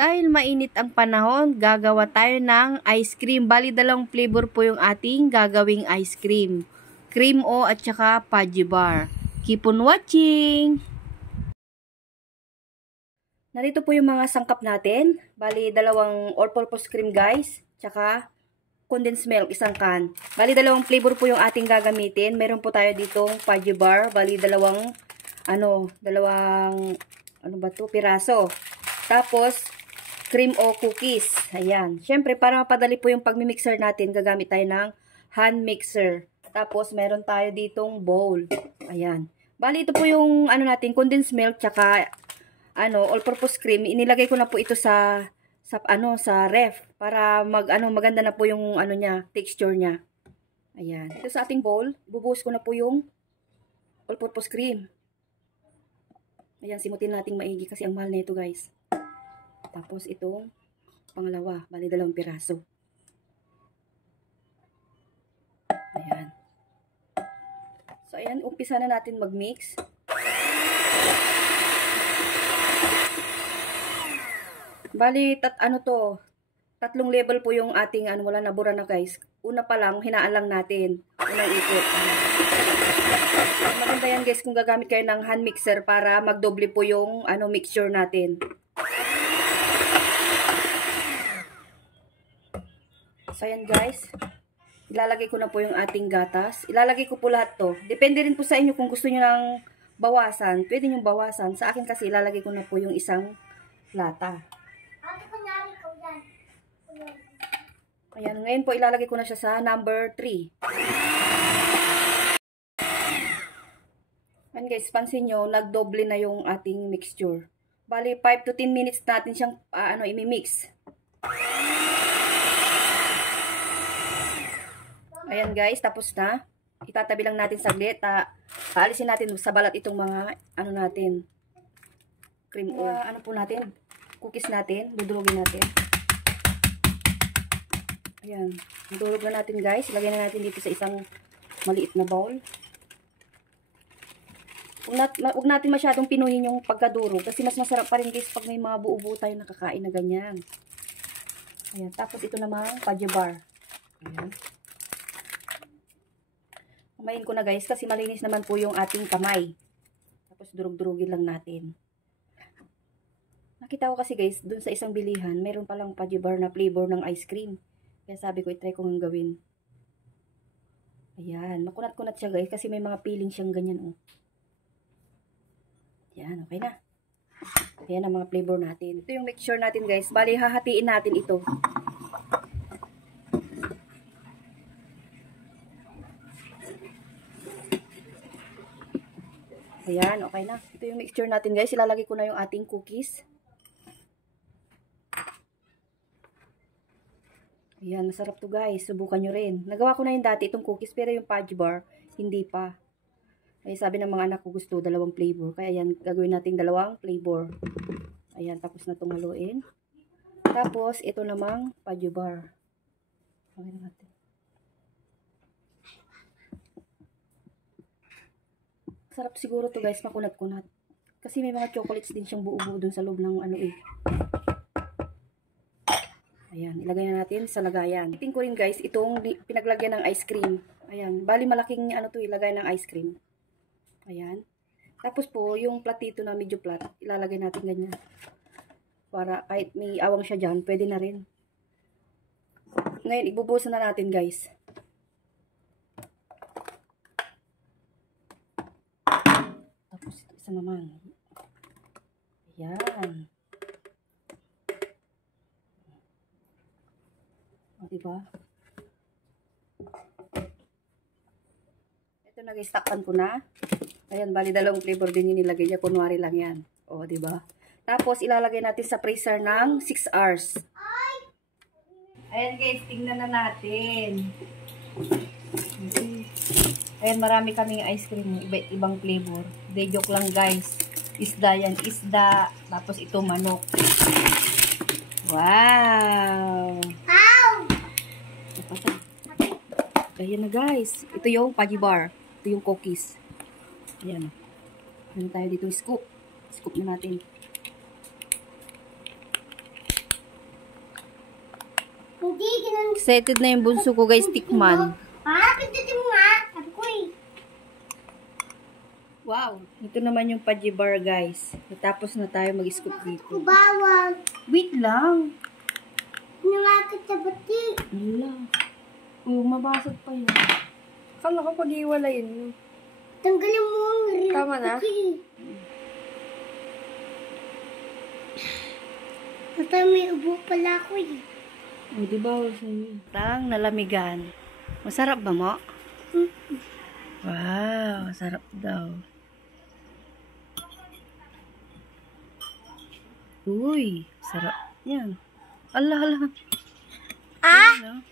Dahil mainit ang panahon, gagawa tayo ng ice cream. Bali, dalawang flavor po yung ating gagawing ice cream. Cream o at saka fudgy bar. Keep on watching! Narito po yung mga sangkap natin. Bali, dalawang all-purpose cream guys. Tsaka condensed milk, isang can. Bali, dalawang flavor po yung ating gagamitin. Meron po tayo ditong fudgy bar. Bali, dalawang piraso. Tapos, cream o cookies. Ayan. Siyempre, para mapadali po yung pagmimixer natin, gagamit tayo ng hand mixer. Tapos, meron tayo ditong bowl. Ayan. Bali, ito po yung condensed milk, tsaka all-purpose cream. Inilagay ko na po ito sa ref para maganda na po yung texture niya. Ayan. Ito sa ating bowl, ibubuhos ko na po yung all-purpose cream. Ayan, simutin nating maigi kasi ang mahal na ito, guys. Tapos itong pangalawa, bali dalawang piraso. Ayan. So ayan, umpisa na natin mag-mix. Bali, tatlong level po yung ating wala nabura na guys. Una pa lang, hinaan lang natin. Unang ikot. Maganda yan guys kung gagamit kayo ng hand mixer para magdoble po yung mixture natin. So ayan guys, ilalagay ko na po yung ating gatas. Ilalagay ko po lahat to. Depende rin po sa inyo kung gusto nyo ng bawasan. Pwede nyo bawasan. Sa akin kasi ilalagay ko na po yung isang lata. Ayan, ngayon po ilalagay ko na siya sa number 3. Ayan guys, pansin nyo, nagdoble na yung ating mixture. Bali, 5 to 10 minutes natin siyang imimix. Ayan guys, tapos na. Itatabi lang natin saglit. Paalisin natin sa balat itong mga natin. Cream o natin. Cookies natin. Dudurugin natin. Ayan. Dudurog na natin guys. Ilagay na natin dito sa isang maliit na bowl. Huwag natin masyadong pinuhin yung pagkadurog. Kasi mas masarap pa rin guys pag may mga buo-buo tayo nakakain na ganyan. Ayan. Tapos ito namang fudgy bar. Ayan. Kumain ko na guys kasi malinis naman po yung ating kamay. Tapos durug-durugin lang natin. Nakita ko kasi guys, dun sa isang bilihan, meron palang fudgy bar na flavor ng ice cream. Kaya sabi ko, itry ko ng gawin. Ayan, makunat-kunat siya guys kasi may mga peeling siyang ganyan. Oh. Ayan, okay na. Ayan ang mga flavor natin. Ito yung mixture natin guys. Bali, hahatiin natin ito. Ayan, okay na. Ito yung mixture natin guys. Ilalagay ko na yung ating cookies. Ayan, masarap to guys. Subukan nyo rin. Nagawa ko na yung dati itong cookies pero yung fudgy bar, hindi pa. Ay sabi ng mga anak ko gusto dalawang flavor. Kaya ayan, gagawin natin dalawang flavor. Ayan, tapos na itong haluin. Tapos, ito namang fudgy bar. Okay na natin. Sarap siguro to guys, makunat-kunat. Kasi may mga chocolates din siyang buo-buo dun sa loob ng Ayan, ilagay na natin sa lagayan. Itin ko rin guys, itong pinaglagyan ng ice cream. Ayan, bali malaking ilagay ng ice cream. Ayan. Tapos po, yung platito na medyo flat, ilalagay natin ganyan. Para kahit may awang siya dyan, pwede na rin. Ngayon, ibubusan na natin guys. Tapos ito isa naman. Ayan. O, diba? Ito na guys, takpan ko na. Ayan, bali dalawang flavor din yung nilagay niya. Kunwari lang yan. O, diba? Tapos, ilalagay natin sa freezer ng 6 hours. Ayan guys, tingnan na natin. Ayan, marami kaming ice cream. Ibang flavor. De joke lang guys. Isda yan. Isda. Tapos ito manok. Wow! Ayan na guys. Ito yung fudgy bar. Ito yung cookies. Ayan. Meron tayo dito scoop. Scoop na natin. Hindi, ganun. Excited na yung bunso ko guys, tikman. Pindutin mo nga. Sabi ko eh. Wow, ito naman yung Pudgy Bar guys. Tapos na tayo mag-scoop dito. Bawal. Wait lang. Nanakit sa bati. Wala. Oh, mabasag pa yun. Kala ko pag-iwalayin mo. Tanggalin mo ang rin. Tama na? Tata, may ubo pala ako eh. Oh, di ba? Tang nalamigan. Masarap ba mo? Wow, sarap daw. Uy, sarap. Yan. Allah, Allah. Ah? Ano?